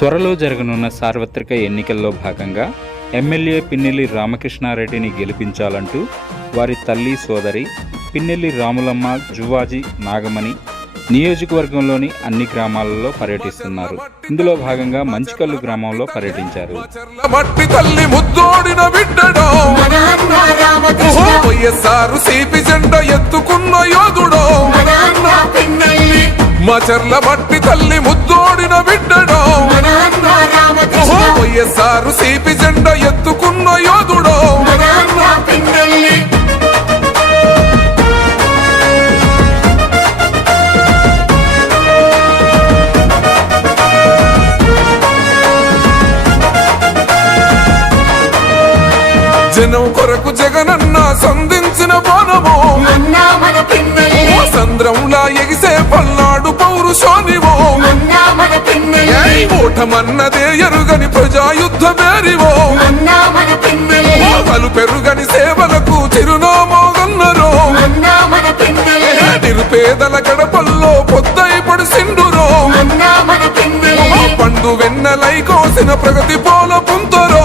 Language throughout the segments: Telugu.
త్వరలో జరగనున్న సార్వత్రిక ఎన్నికల్లో భాగంగా ఎమ్మెల్యే పిన్నెల్లి రామకృష్ణారెడ్డిని గెలిపించాలంటూ వారి తల్లి సోదరి పిన్నెల్లి రాములమ్మ జువాజీ నాగమణి నియోజకవర్గంలోని అన్ని గ్రామాలలో పర్యటిస్తున్నారు ఇందులో భాగంగా మంచికల్లు గ్రామంలో పర్యటించారు మా చర్ల మట్టి తల్లి ముద్దోడిన బిడ్డ వైఎస్ఆర్ సిపి జెండ ఎత్తుకున్న యోధుడో జనం కొరకు జగనన్న సంధించిన బాణము సంద్రంలా ఎగిసే పల్నాడు పౌరుషానివో ఓటమన్నదే ఎరుగని ప్రజాయుద్ధమేరివో పలు పెరుగని సేవలకు చిరునామోగన్నరో నిరుపేదల గడపల్లో పొద్దై పడిసిండురో పండు వెన్నలై కోసిన ప్రగతి పోల పుంతరో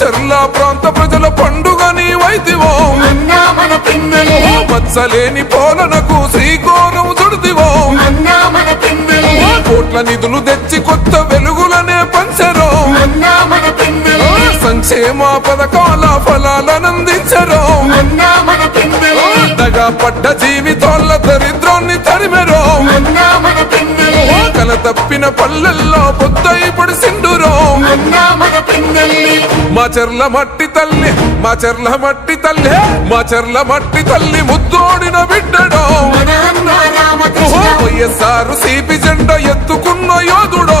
చెర్ల ప్రాంత ప్రజల పండుగ వైదివో మచ్చలేని పోలనకు శ్రీకోణం చుడివో కోట్ల నిధులు తెచ్చి కొత్త వెలుగులనే పంచరో సంక్షేమ పథకాల ఫలాలనందించరో పడ్డ జీవితోళ్ళ దరిద్రాన్ని తరిమెరో కల తప్పిన పల్లెల్లో పొద్దయి పడిసిండురో మా చెర్ల మట్టి తల్లి మా చెర్ల మట్టి తల్లి మా చెర్ల మట్టి తల్లి ముద్దోడిన బిడ్డడో వైఎస్ఆర్ సిపి జెండ ఎత్తుకున్న యోధుడో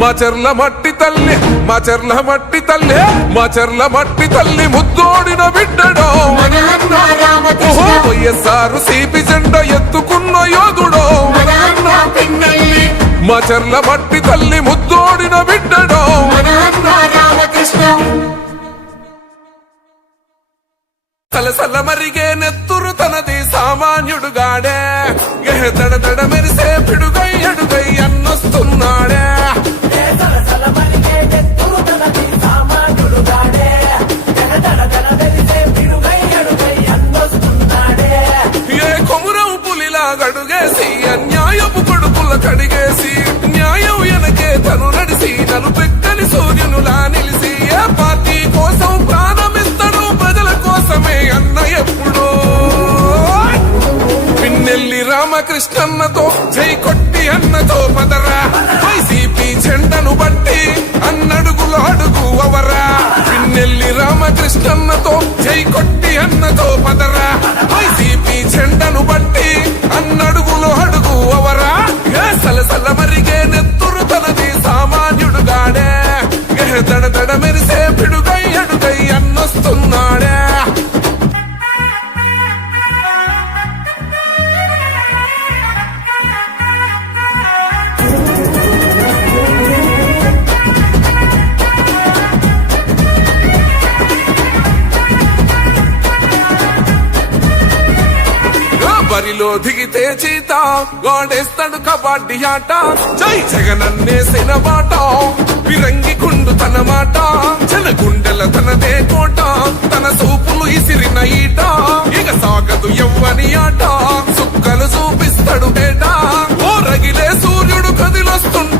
మా చెర్ల మట్టి తల్లి మా చెర్ల మట్టి తల్లి మా చెర్ల మట్టి తల్లి ముద్దోడిన బిడ్డడో వైఎస్ఆర్ సిపి జెండ ఎత్తుకున్న యోధుడో మా చెర్ల మట్టి తల్లి ముద్దోడిన బిడ్డడో సలసల మరిగే నెత్తురు తనది సామాన్యుడుగాడే తడ తడ మెరిసే పిడుగా కృష్ణమ్మతో జై కొట్టి అన్నతో పదరా వైసీపీ జెండను బట్టి అన్నడుగులు అడుగు అవరా పిన్నెల్లి రామకృష్ణమ్మతో జై కొట్టి అన్నతో పదరా వైసీపీ జెండను బట్టి అన్నడుగులు అడుగు అవరా సలసల మరిగే నెత్తురు తనది సామాన్యుడు గాడే దడ దడ మెరిసే బరిలో దిగితే చీతా గోడేస్తాడు కబడ్డీ ఆట జై జగనన్నే బాట విరంగి కుండు తన మాట జన గుండెల తనదే కోట తన సూపులు ఇసిరిన ఈట ఇక సాగదు ఎవ్వని ఆట సుక్కలు చూపిస్తాడు బేట ఓ రగిలే సూర్యుడు కదిలొస్తుంట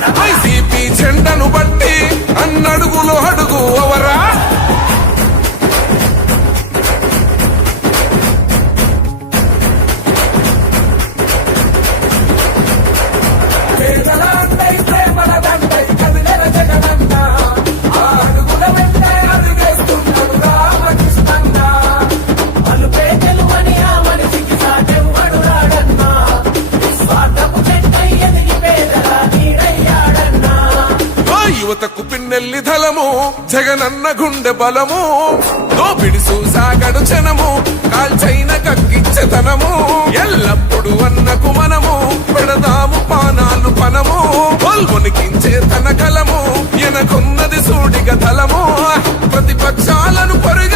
యువతకు పిన్నెల్లి ధలము జగనన్న గుండె బలము దోపిడి సాగడు జనము కాల్చైన కక్కిచ్చతనము ఎల్లప్పుడు అన్నకు మనము పెడదాము పానాలు పనము పొల్మునికించే తన కలము ఎనకున్నది సూడిగ తలము ప్రతిపక్షాలను పరుగ